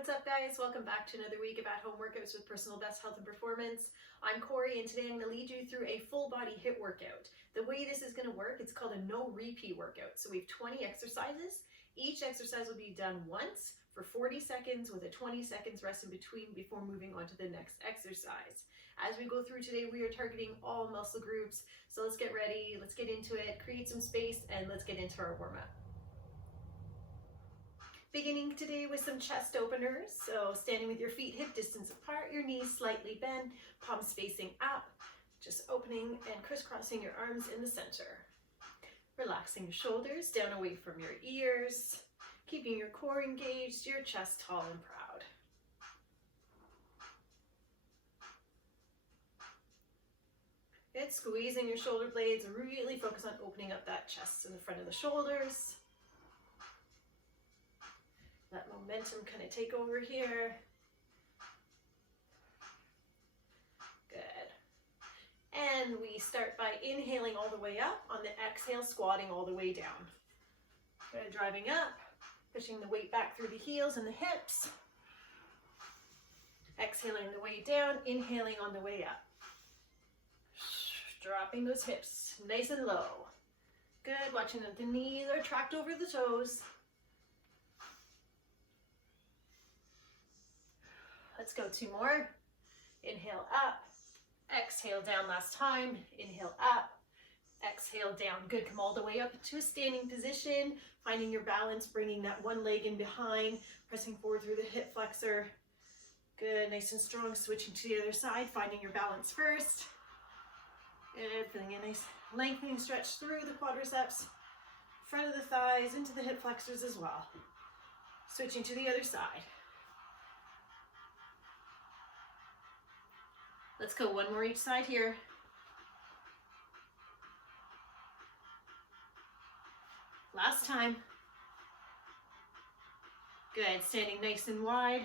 What's up, guys? Welcome back to another week of at-home workouts with Personal Best Health and Performance. I'm Corey, and today I'm going to lead you through a full body HIIT workout. The way this is going to work, it's called a no repeat workout. So we have 20 exercises. Each exercise will be done once for 40 seconds with a 20 seconds rest in between before moving on to the next exercise. As we go through today, we are targeting all muscle groups. So let's get ready, let's get into it, create some space, and let's get into our warm-up. Beginning today with some chest openers. So standing with your feet hip distance apart, your knees slightly bent, palms facing up, just opening and crisscrossing your arms in the center. Relaxing your shoulders down away from your ears, keeping your core engaged, your chest tall and proud. Good, squeezing your shoulder blades, really focus on opening up that chest in the front of the shoulders. Let momentum kind of take over here. Good. And we start by inhaling all the way up. On the exhale, squatting all the way down. Good, driving up, pushing the weight back through the heels and the hips. Exhaling the way down, inhaling on the way up. Dropping those hips nice and low. Good, watching that the knees are tracked over the toes. Let's go two more. Inhale up, exhale down last time, inhale up, exhale down. Good, come all the way up to a standing position, finding your balance, bringing that one leg in behind, pressing forward through the hip flexor. Good, nice and strong, switching to the other side, finding your balance first. Good, feeling a nice lengthening stretch through the quadriceps, front of the thighs, into the hip flexors as well. Switching to the other side. Let's go one more each side here. Last time. Good, standing nice and wide.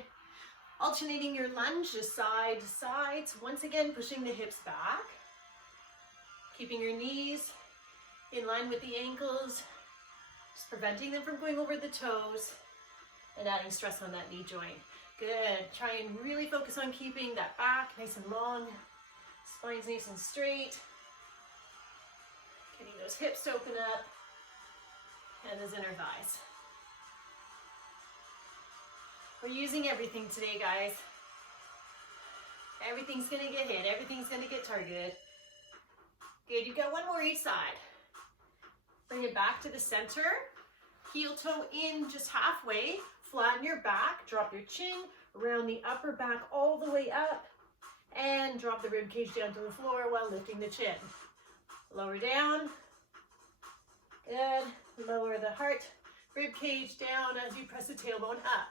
Alternating your lunge just side to side. Once again, pushing the hips back. Keeping your knees in line with the ankles. Just preventing them from going over the toes and adding stress on that knee joint. Good, try and really focus on keeping that back nice and long, spine's nice and straight, getting those hips to open up, and those inner thighs. We're using everything today, guys. Everything's gonna get hit, everything's gonna get targeted. Good, you've got one more each side. Bring it back to the center, heel toe in just halfway. Flatten your back, drop your chin around the upper back all the way up, and drop the rib cage down to the floor while lifting the chin. Lower down. Good. Lower the heart, rib cage down as you press the tailbone up.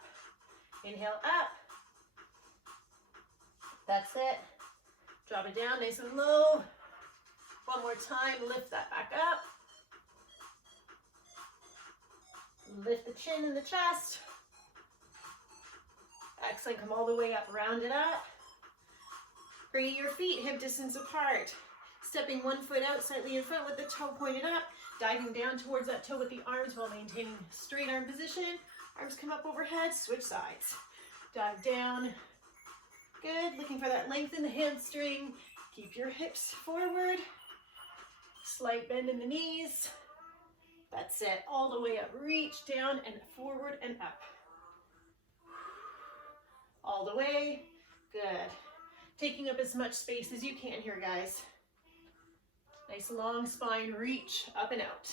Inhale up. That's it. Drop it down nice and low. One more time, lift that back up. Lift the chin and the chest. Excellent, come all the way up, round it up. Bringing your feet hip distance apart. Stepping one foot out slightly in front with the toe pointed up. Diving down towards that toe with the arms while maintaining straight arm position. Arms come up overhead, switch sides. Dive down. Good, looking for that length in the hamstring. Keep your hips forward. Slight bend in the knees. That's it, all the way up. Reach down and forward and up. All the way, good. Taking up as much space as you can here, guys. Nice long spine, reach up and out.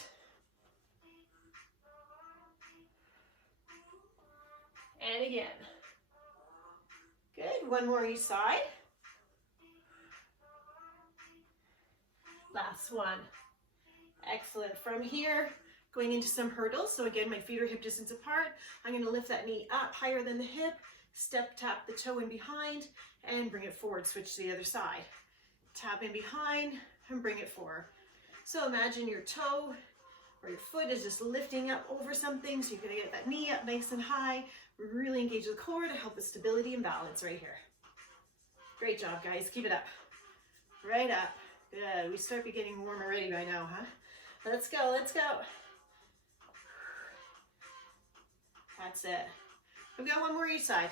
And again. Good, one more each side. Last one. Excellent, from here, going into some hurdles. So again, my feet are hip distance apart. I'm gonna lift that knee up higher than the hip. Step tap the toe in behind and bring it forward, switch to the other side. Tap in behind and bring it forward. So imagine your toe or your foot is just lifting up over something, so you're gonna get that knee up nice and high, really engage the core to help with stability and balance right here. Great job, guys, keep it up. Right up, good, we start getting warm already by now, huh? Let's go, let's go. That's it. We've got one more each side.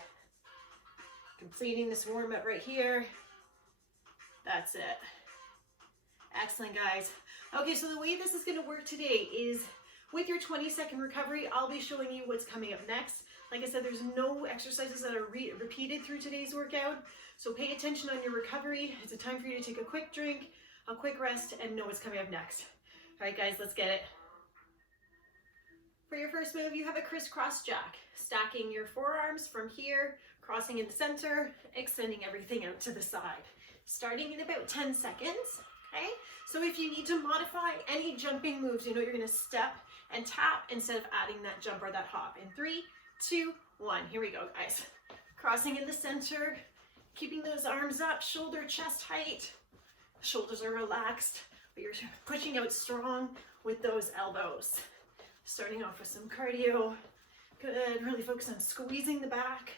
Completing this warm up right here. That's it. Excellent, guys. Okay, so the way this is going to work today is with your 20-second recovery, I'll be showing you what's coming up next. Like I said, there's no exercises that are repeated through today's workout, so pay attention on your recovery. It's a time for you to take a quick drink, a quick rest, and know what's coming up next. All right, guys, let's get it. For your first move, you have a crisscross jack, stacking your forearms from here, crossing in the center, extending everything out to the side. Starting in about 10 seconds, okay? So if you need to modify any jumping moves, you know you're gonna step and tap instead of adding that jump or that hop. In 3, 2, 1, here we go, guys. Crossing in the center, keeping those arms up, shoulder, chest height. Shoulders are relaxed, but you're pushing out strong with those elbows. Starting off with some cardio. Good, really focus on squeezing the back.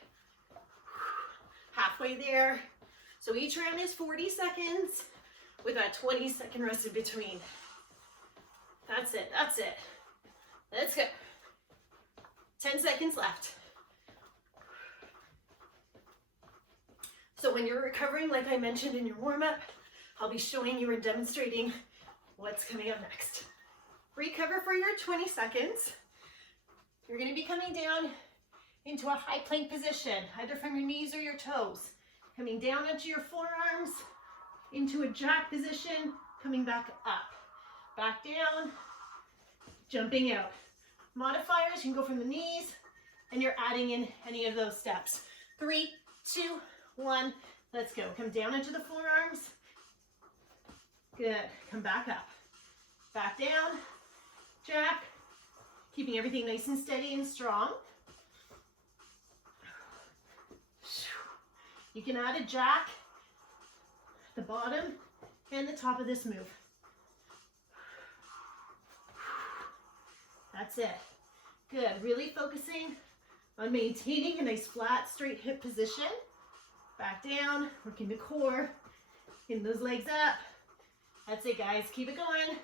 Halfway there. So each round is 40 seconds with a 20-second rest in between. That's it, that's it. Let's go. 10 seconds left. So when you're recovering, like I mentioned in your warm-up, I'll be showing you and demonstrating what's coming up next. Recover for your 20 seconds. You're going to be coming down into a high plank position, either from your knees or your toes. Coming down onto your forearms, into a jack position, coming back up. Back down, jumping out. Modifiers, you can go from the knees, and you're adding in any of those steps. 3, 2, 1, let's go. Come down into the forearms. Good, come back up. Back down, jack, keeping everything nice and steady and strong. You can add a jack at the bottom and the top of this move. That's it. Good, really focusing on maintaining a nice flat, straight hip position. Back down, working the core, getting those legs up. That's it, guys, keep it going.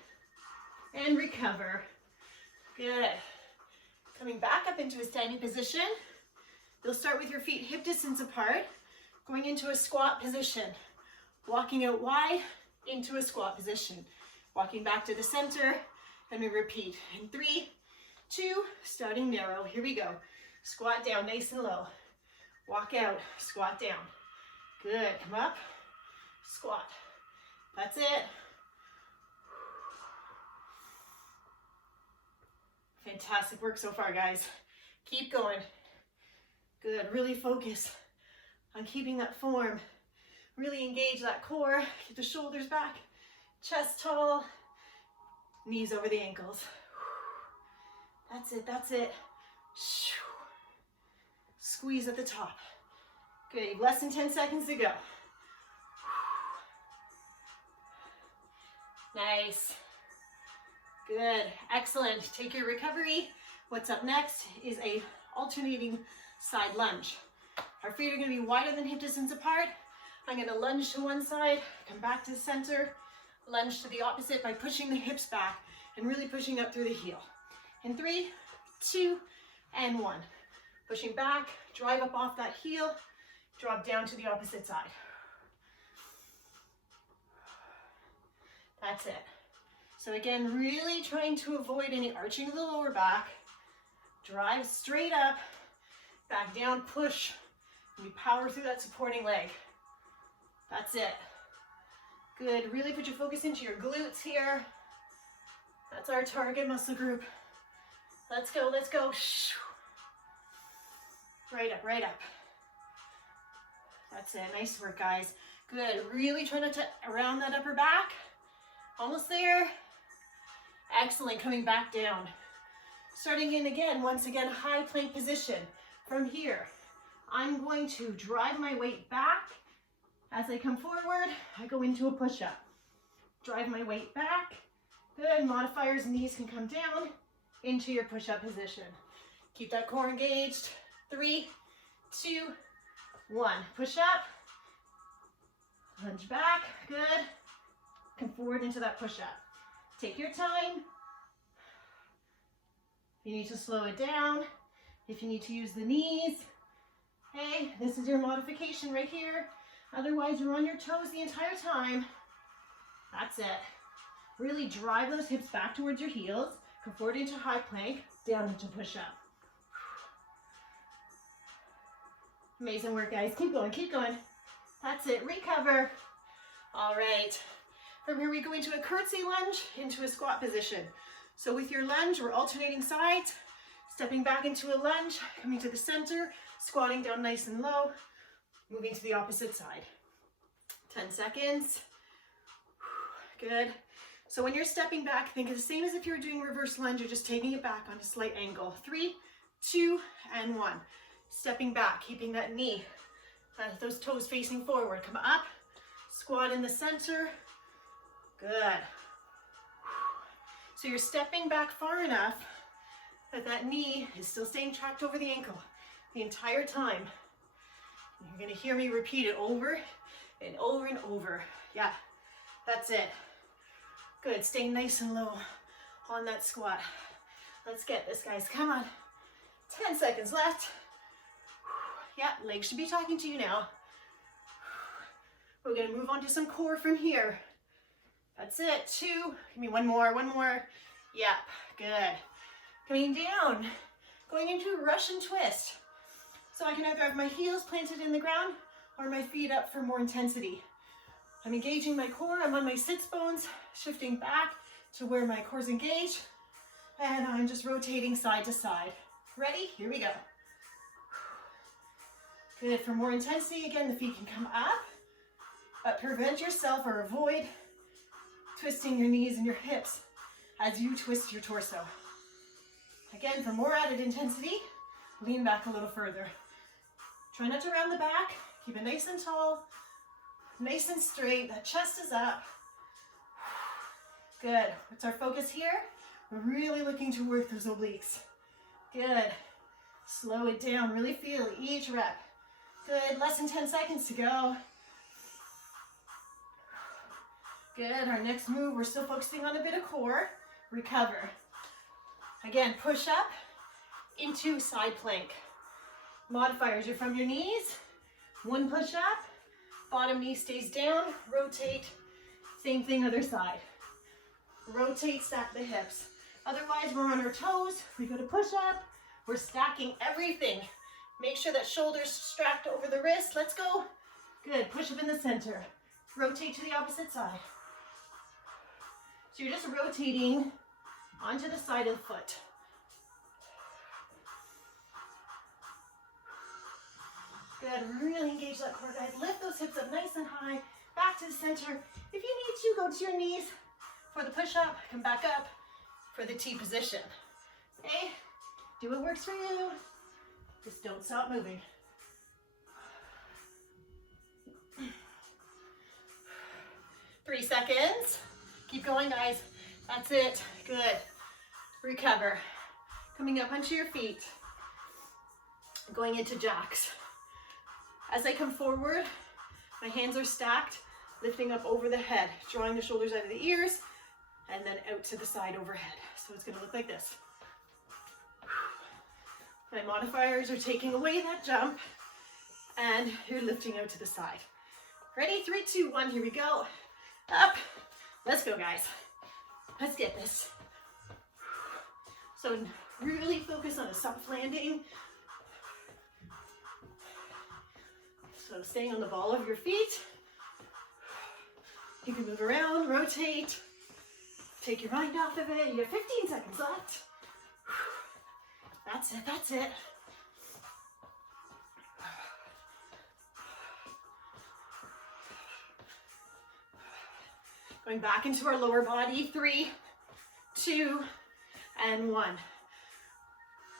And recover. Good. Coming back up into a standing position. You'll start with your feet hip distance apart, going into a squat position. Walking out wide into a squat position. Walking back to the center, and we repeat. In 3, 2, starting narrow. Here we go. Squat down, nice and low. Walk out, squat down. Good, come up, squat. That's it. Fantastic work so far, guys. Keep going. Good, really focus on keeping that form. Really engage that core. Keep the shoulders back, chest tall, knees over the ankles. That's it, that's it. Squeeze at the top. Good, you have less than 10 seconds to go. Nice. Good, excellent. Take your recovery. What's up next is a alternating side lunge. Our feet are gonna be wider than hip distance apart. I'm gonna lunge to one side, come back to the center, lunge to the opposite by pushing the hips back and really pushing up through the heel. In 3, 2, and 1. Pushing back, drive up off that heel, drop down to the opposite side. That's it. So again, really trying to avoid any arching of the lower back. Drive straight up, back down, push, and you power through that supporting leg. That's it. Good, really put your focus into your glutes here. That's our target muscle group. Let's go, let's go. Right up, right up. That's it, nice work, guys. Good, really try not to round that upper back. Almost there. Excellent, coming back down. Starting in again, once again, high plank position. From here, I'm going to drive my weight back. As I come forward, I go into a push-up. Drive my weight back. Good, modifiers, knees can come down into your push-up position. Keep that core engaged. 3, 2, 1. Push up. Lunge back, good. Come forward into that push-up. Take your time. If you need to slow it down, If you need to use the knees, hey, this is your modification right here. Otherwise, you're on your toes the entire time. That's it. Really drive those hips back towards your heels. Come forward into high plank, down into push-up. Amazing work, guys. Keep going, keep going. That's it. Recover. All right. From here, we go into a curtsy lunge, into a squat position. So with your lunge, we're alternating sides, stepping back into a lunge, coming to the center, squatting down nice and low, moving to the opposite side. 10 seconds. Good. So when you're stepping back, think of the same as if you were doing reverse lunge, you're just taking it back on a slight angle. 3, 2, and 1. Stepping back, keeping that knee, those toes facing forward. Come up, squat in the center. Good. So you're stepping back far enough that that knee is still staying tracked over the ankle the entire time. You're going to hear me repeat it over and over and over. Yeah, that's it. Good, staying nice and low on that squat. Let's get this, guys. Come on. 10 seconds left. Yeah, legs should be talking to you now. We're going to move on to some core from here. That's it. 2. Give me one more, one more. Yep, good. Coming down, going into a Russian twist. So I can either have my heels planted in the ground or my feet up for more intensity. I'm engaging my core. I'm on my sits bones, shifting back to where my core's engaged. And I'm just rotating side to side. Ready? Here we go. Good. For more intensity, again, the feet can come up, but prevent yourself or avoid twisting your knees and your hips as you twist your torso. Again, for more added intensity, lean back a little further. Try not to round the back. Keep it nice and tall, nice and straight. That chest is up. Good. What's our focus here? We're really looking to work those obliques. Good. Slow it down. Really feel each rep. Good. Less than 10 seconds to go. Good. Our next move, we're still focusing on a bit of core. Recover. Again, push up into side plank. Modifiers are from your knees. 1 push up. Bottom knee stays down. Rotate. Same thing other side. Rotate, stack the hips. Otherwise, we're on our toes. We go to push up. We're stacking everything. Make sure that shoulders stacked over the wrist. Let's go. Good. Push up in the center. Rotate to the opposite side. So you're just rotating onto the side of the foot. Good, really engage that core, guys. Lift those hips up nice and high, back to the center. If you need to, go to your knees for the push-up, come back up for the T position. Okay, do what works for you. Just don't stop moving. Three seconds. Keep going, guys. That's it. Good. Recover. Coming up onto your feet. Going into jacks. As I come forward, my hands are stacked, lifting up over the head, drawing the shoulders out of the ears, and then out to the side overhead. So it's going to look like this. My modifiers are taking away that jump, and you're lifting out to the side. Ready? 3, 2, 1. Here we go. Up. Let's go, guys. Let's get this. So really focus on a soft landing. So staying on the ball of your feet. You can move around, rotate, take your mind off of it. You have 15 seconds left. That's it, that's it. Going back into our lower body. 3, 2, and 1.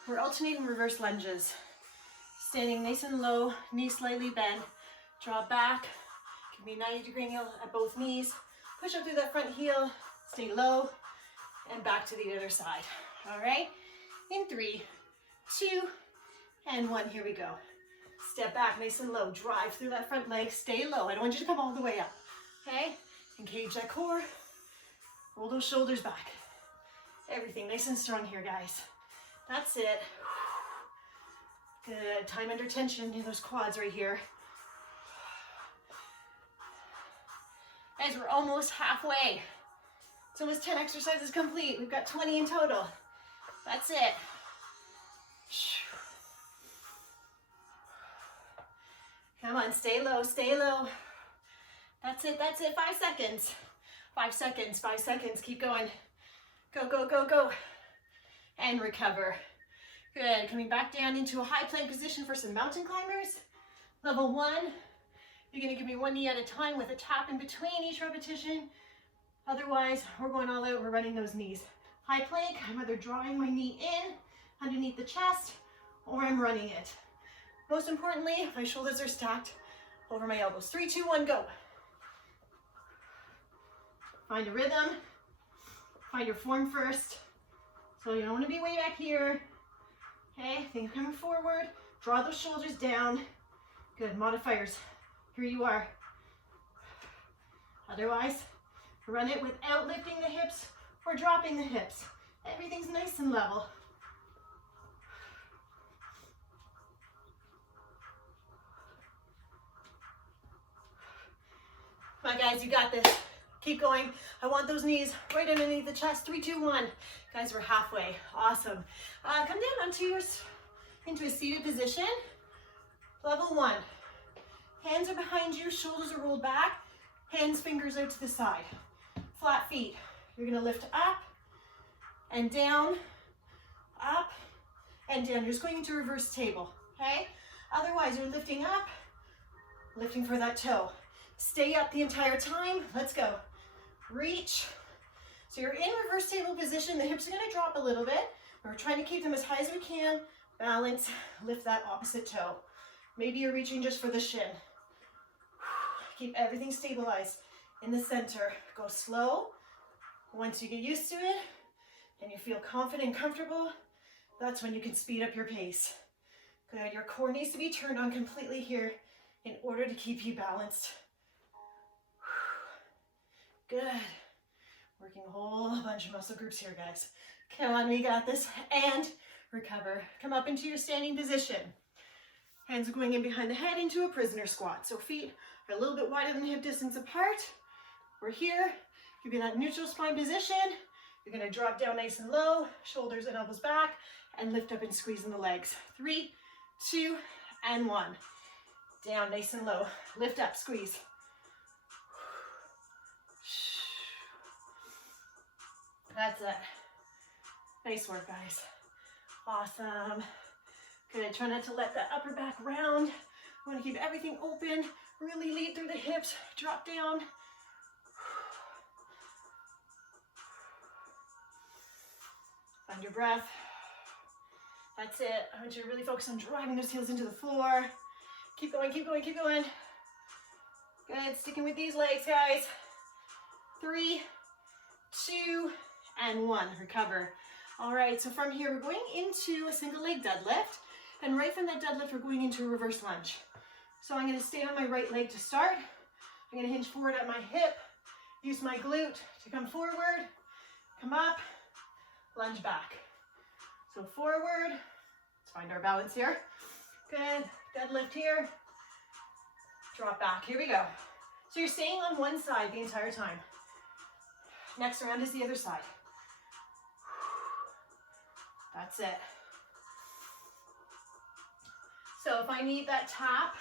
We're alternating reverse lunges. Standing nice and low, knees slightly bent. Draw back. Give me a 90-degree angle at both knees. Push up through that front heel. Stay low. And back to the other side. All right? In 3, 2, and 1. Here we go. Step back nice and low. Drive through that front leg. Stay low. I don't want you to come all the way up. Okay? Engage that core. Roll those shoulders back. Everything nice and strong here, guys. That's it. Good, time under tension in those quads right here. Guys, we're almost halfway. It's almost 10 exercises complete. We've got 20 in total. That's it. Come on, stay low, stay low. That's it, that's it. 5 seconds. 5 seconds, 5 seconds. Keep going. Go, go, go, go. And recover. Good. Coming back down into a high plank position for some mountain climbers. Level 1. You're going to give me one knee at a time with a tap in between each repetition. Otherwise, we're going all out. We're running those knees. High plank, I'm either drawing my knee in underneath the chest or I'm running it. Most importantly, my shoulders are stacked over my elbows. 3, 2, 1, go. Find a rhythm. Find your form first. So you don't want to be way back here. Okay, think coming forward. Draw those shoulders down. Good, modifiers. Here you are. Otherwise, run it without lifting the hips or dropping the hips. Everything's nice and level. Come on, guys, you got this. Keep going. I want those knees right underneath the chest. 3, 2, 1. Guys, we're halfway. Awesome. Come down into a seated position. Level 1. Hands are behind you, shoulders are rolled back, hands, fingers out to the side. Flat feet. You're gonna lift up and down, up and down. You're just going into reverse table, okay? Otherwise, you're lifting up, lifting for that toe. Stay up the entire time. Let's go. Reach. So you're in reverse table position. The hips are gonna drop a little bit. We're trying to keep them as high as we can. Balance, lift that opposite toe. Maybe you're reaching just for the shin. Keep everything stabilized in the center. Go slow. Once you get used to it and you feel confident and comfortable, that's when you can speed up your pace. Good. Your core needs to be turned on completely here in order to keep you balanced. Good. Working a whole bunch of muscle groups here, guys. Come on, we got this. And recover. Come up into your standing position. Hands are going in behind the head into a prisoner squat. So feet are a little bit wider than hip distance apart. We're here. You'll be in that neutral spine position. You're going to drop down nice and low, shoulders and elbows back, and lift up and squeeze in the legs. 3, 2, and 1. Down nice and low. Lift up, squeeze. That's it. Nice work, guys. Awesome. Good. Try not to let that upper back round. We want to keep everything open. Really lead through the hips. Drop down. Find your breath. That's it. I want you to really focus on driving those heels into the floor. Keep going, keep going, keep going. Good. Sticking with these legs, guys. 3, 2, and 1. Recover. All right, so from here, we're going into a single leg deadlift. And right from that deadlift, we're going into a reverse lunge. So I'm going to stay on my right leg to start. I'm going to hinge forward at my hip. Use my glute to come forward. Come up. Lunge back. So forward. Let's find our balance here. Good. Deadlift here. Drop back. Here we go. So you're staying on one side the entire time. Next round is the other side. That's it. So if I need that tap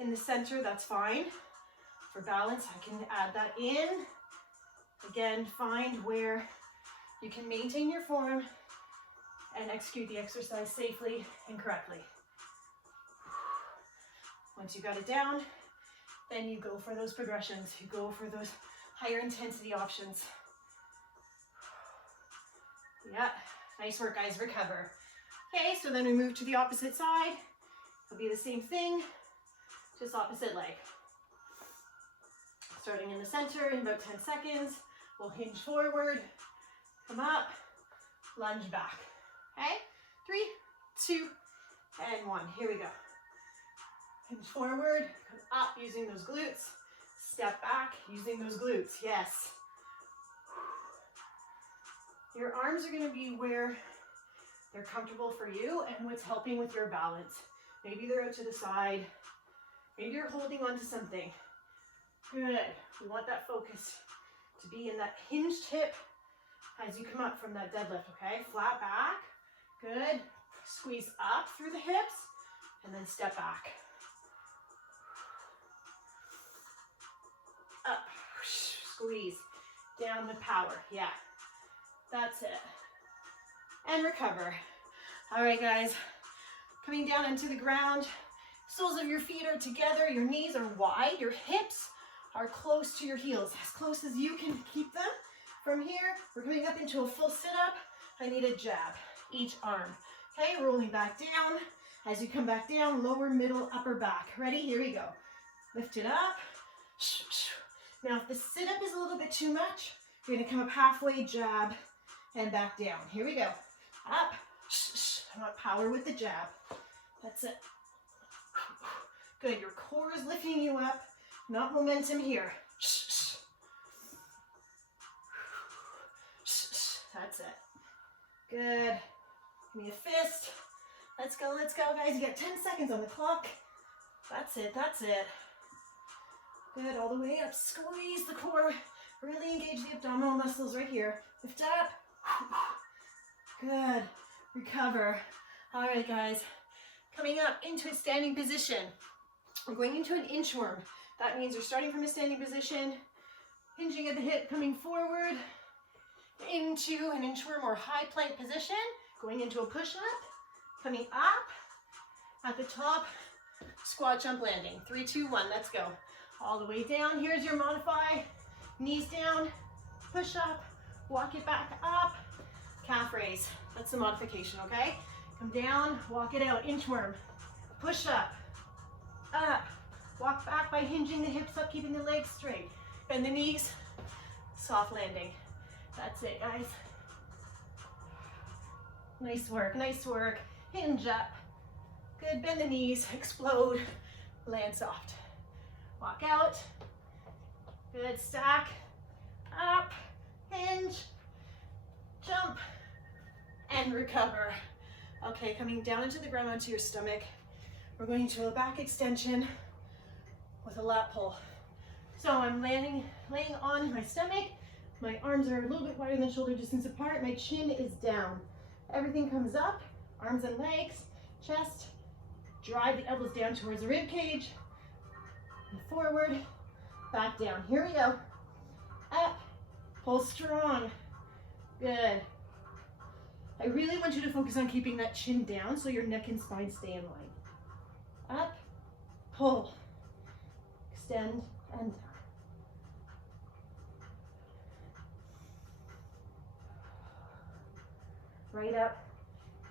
in the center, that's fine. For balance, I can add that in. Again, find where you can maintain your form and execute the exercise safely and correctly. Once you got it down, then you go for those progressions. You go for those higher intensity options. Yeah. Nice work, guys. Recover. Okay, so then we move to the opposite side. It'll be the same thing, just opposite leg. Starting in the center in about 10 seconds. We'll hinge forward, come up, lunge back. Okay? 3, 2, and 1. Here we go. Hinge forward, come up using those glutes. Step back using those glutes. Yes. Your arms are going to be where they're comfortable for you and what's helping with your balance. Maybe they're out to the side. Maybe you're holding on to something. Good. We want that focus to be in that hinged hip as you come up from that deadlift, okay? Flat back. Good. Squeeze up through the hips and then step back. Up. Squeeze. Down with power. Yeah. That's it. And recover. All right, guys. Coming down into the ground. Soles of your feet are together. Your knees are wide. Your hips are close to your heels. As close as you can keep them. From here, we're coming up into a full sit-up. I need a jab. Each arm. Okay, rolling back down. As you come back down, lower, middle, upper back. Ready? Here we go. Lift it up. Now, if the sit-up is a little bit too much, you're gonna come up halfway, jab, and back down. Here we go. Up. I want power with the jab. That's it. Good. Your core is lifting you up, not momentum here. That's it. Good. Give me a fist. Let's go, guys. You got 10 seconds on the clock. That's it, that's it. Good, all the way up. Squeeze the core. Really engage the abdominal muscles right here. Lift up. Good. Recover. All right, guys. Coming up into a standing position. We're going into an inchworm. That means you're starting from a standing position, hinging at the hip, coming forward, into an inchworm or high plank position, going into a push-up, coming up, at the top, squat, jump, landing. 3, 2, 1, let's go. All the way down, here's your modify, knees down, push up, walk it back up, calf raise. That's the modification, okay? Come down, walk it out, inchworm, push up, walk back by hinging the hips up, keeping the legs straight. Bend the knees, soft landing. That's it, guys. Nice work, nice work. Hinge up. Good, bend the knees, explode, land soft. Walk out. Good, stack, up, hinge, jump, and recover. Okay, coming down into the ground onto your stomach. We're going to a back extension with a lat pull. So I'm laying on my stomach. My arms are a little bit wider than shoulder distance apart. My chin is down. Everything comes up, arms and legs, chest. Drive the elbows down towards the rib cage. And forward, back down. Here we go. Up, pull strong. Good. I really want you to focus on keeping that chin down so your neck and spine stay in line. Up, pull, extend, and down. Right up.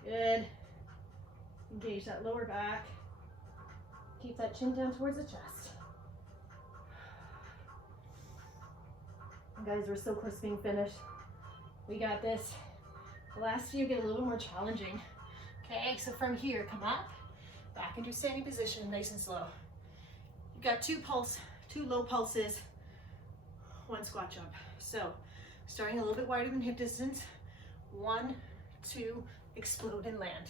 Good. Engage that lower back. Keep that chin down towards the chest. Guys, we're so close to being finished. We got this. The last few get a little more challenging. Okay, so from here, come up, back into standing position, nice and slow. You've got two low pulses, 1 squat jump. So, starting a little bit wider than hip distance, 1, 2, explode and land.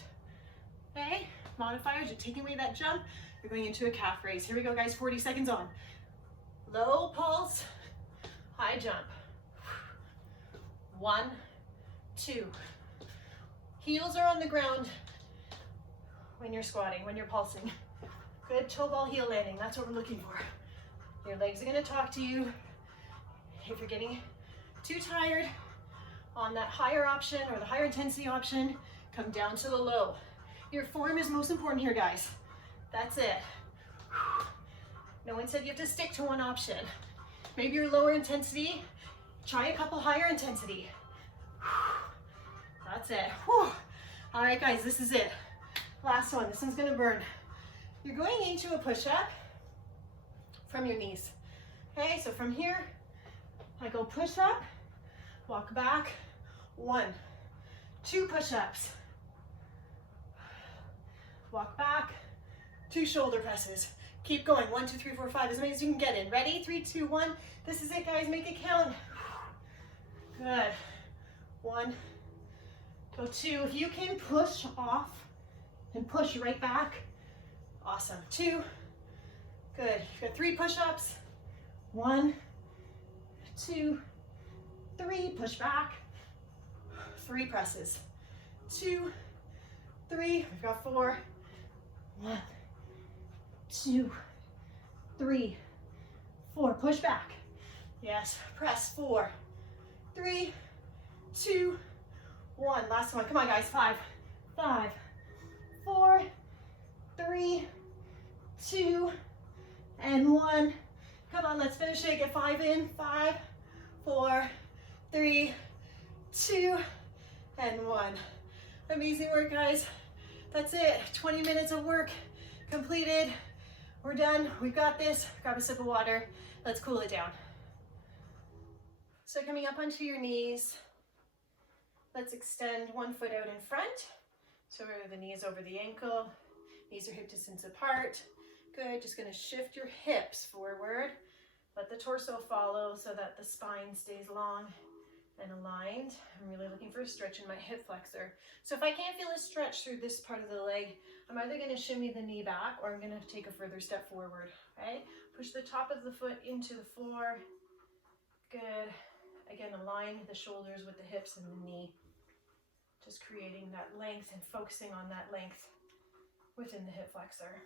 Okay, modifiers, you're taking away that jump, you're going into a calf raise. Here we go, guys, 40 seconds on. Low pulse, high jump. 1, 2. Heels are on the ground when you're squatting, when you're pulsing. Good toe ball heel landing, that's what we're looking for. Your legs are gonna talk to you. If you're getting too tired on that higher option or the higher intensity option, come down to the low. Your form is most important here, guys. That's it. No one said you have to stick to one option. Maybe you're lower intensity, try a couple higher intensity. That's it. Whew. All right, guys, this is it. Last one, this one's gonna burn. You're going into a push-up from your knees. Okay, so from here, I go push-up, walk back, 1, 2 push-ups. Walk back, 2 shoulder presses. Keep going, 1, 2, 3, 4, 5, as many as you can get in. Ready? 3, 2, 1. This is it, guys, make it count. Good. 1, Go 2. If you can push off and push right back, awesome. 2. Good. You've got 3 push-ups. 1, 2, 3. Push back. 3 presses. 2, 3. We've got 4. 1, 2, 3, 4. Push back. Yes. Press. 4, 3, 2, 1. Last one. Come on, guys. 5, 5, 4, 3, 2, and 1. Come on, let's finish it. Get 5 in. 5, 4, 3, 2, and 1. Amazing work, guys. That's it. 20 minutes of work completed. We're done. We've got this. Grab a sip of water. Let's cool it down. So coming up onto your knees, let's extend one foot out in front. So the knees over the ankle. Knees are hip distance apart. Good. Just going to shift your hips forward. Let the torso follow so that the spine stays long and aligned. I'm really looking for a stretch in my hip flexor. So if I can't feel a stretch through this part of the leg, I'm either going to shimmy the knee back or I'm going to take a further step forward. Okay? Push the top of the foot into the floor. Good. Again, align the shoulders with the hips and the knee. Just creating that length and focusing on that length within the hip flexor.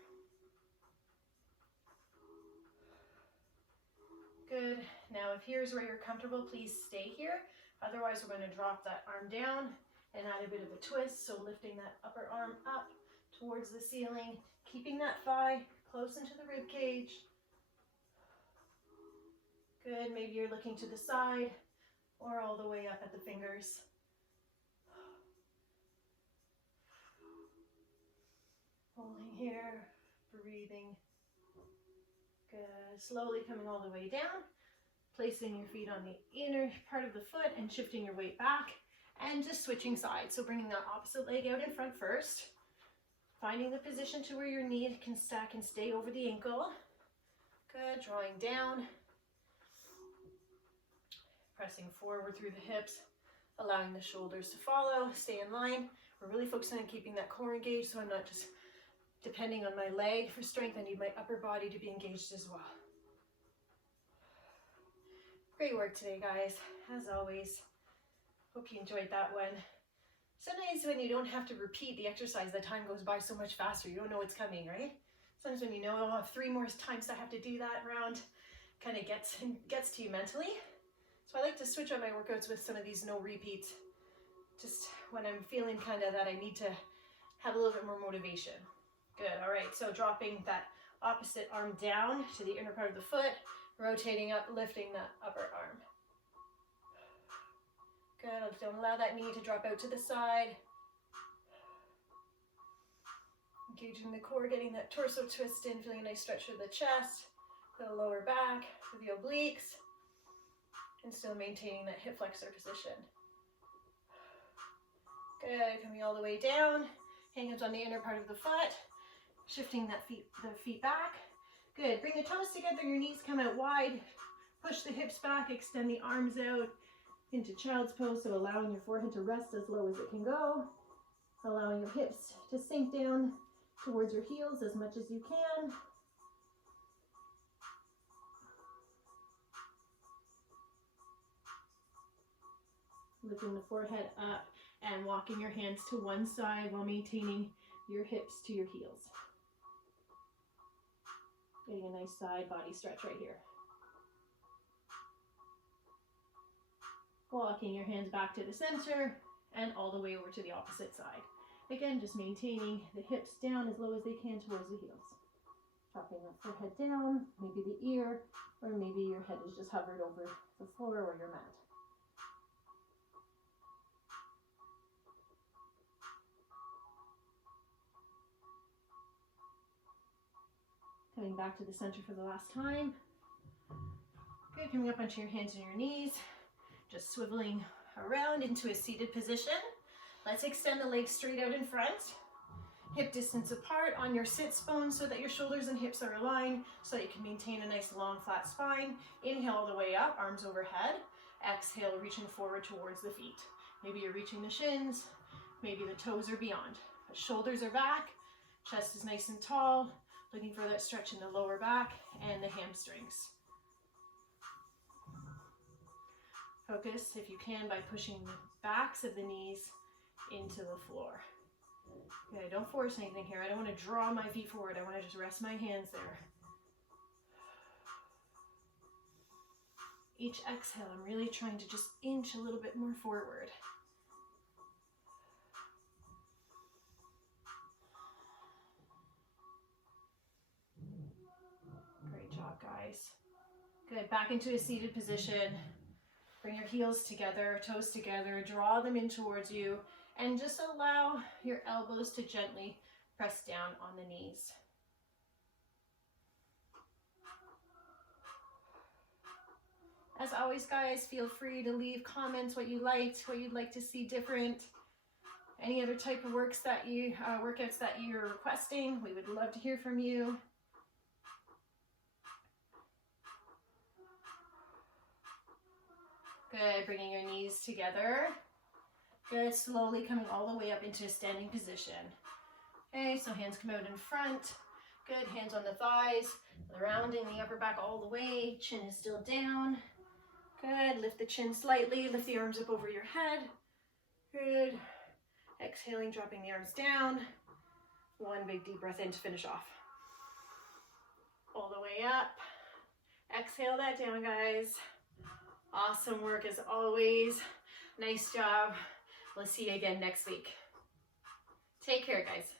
Good. Now, if here's where you're comfortable, please stay here. Otherwise, we're going to drop that arm down and add a bit of a twist. So lifting that upper arm up towards the ceiling, keeping that thigh close into the rib cage. Good. Maybe you're looking to the side or all the way up at the fingers. Holding here, breathing. Good. Slowly coming all the way down, placing your feet on the inner part of the foot and shifting your weight back and just switching sides. So bringing that opposite leg out in front first, finding the position to where your knee can stack and stay over the ankle. Good. Drawing down, pressing forward through the hips, allowing the shoulders to follow, stay in line. We're really focusing on keeping that core engaged, so I'm not just depending on my leg for strength. I need my upper body to be engaged as well. Great work today, guys. As always, hope you enjoyed that one. Sometimes when you don't have to repeat the exercise, the time goes by so much faster. You don't know what's coming, right? Sometimes when you know, oh, 3 more times I have to do that round, kind of gets to you mentally. So I like to switch up my workouts with some of these no repeats, just when I'm feeling kind of that I need to have a little bit more motivation. Good. All right. So dropping that opposite arm down to the inner part of the foot, rotating up, lifting that upper arm. Good. Don't allow that knee to drop out to the side. Engaging the core, getting that torso twist in, feeling a nice stretch through the chest, the lower back, through the obliques, and still maintaining that hip flexor position. Good. Coming all the way down, hands on the inner part of the foot. Shifting the feet back. Good. Bring the toes together, your knees come out wide. Push the hips back, extend the arms out into child's pose, so allowing your forehead to rest as low as it can go. Allowing your hips to sink down towards your heels as much as you can. Lifting the forehead up and walking your hands to one side while maintaining your hips to your heels. Getting a nice side body stretch right here. Walking your hands back to the center and all the way over to the opposite side. Again, just maintaining the hips down as low as they can towards the heels. Dropping the forehead down, maybe the ear, or maybe your head is just hovered over the floor or your mat. Coming back to the center for the last time. Good, coming up onto your hands and your knees. Just swiveling around into a seated position. Let's extend the legs straight out in front. Hip distance apart on your sits bones so that your shoulders and hips are aligned so that you can maintain a nice long flat spine. Inhale all the way up, arms overhead. Exhale, reaching forward towards the feet. Maybe you're reaching the shins, maybe the toes are beyond. The shoulders are back, chest is nice and tall, looking for that stretch in the lower back and the hamstrings. Focus, if you can, by pushing the backs of the knees into the floor. Okay, don't force anything here. I don't want to draw my feet forward. I want to just rest my hands there. Each exhale, I'm really trying to just inch a little bit more forward. Great job, guys. Good, back into a seated position. Bring your heels together, toes together, draw them in towards you, and just allow your elbows to gently press down on the knees. As always, guys, feel free to leave comments what you liked, what you'd like to see different, any other type of workouts that you're requesting. We would love to hear from you. Good, bringing your knees together. Good, slowly coming all the way up into a standing position. Okay, so hands come out in front. Good, hands on the thighs, rounding the upper back all the way. Chin is still down. Good, lift the chin slightly, lift the arms up over your head. Good, exhaling, dropping the arms down. One big deep breath in to finish off. All the way up. Exhale that down, guys. Awesome work as always. Nice job. We'll see you again next week. Take care, guys.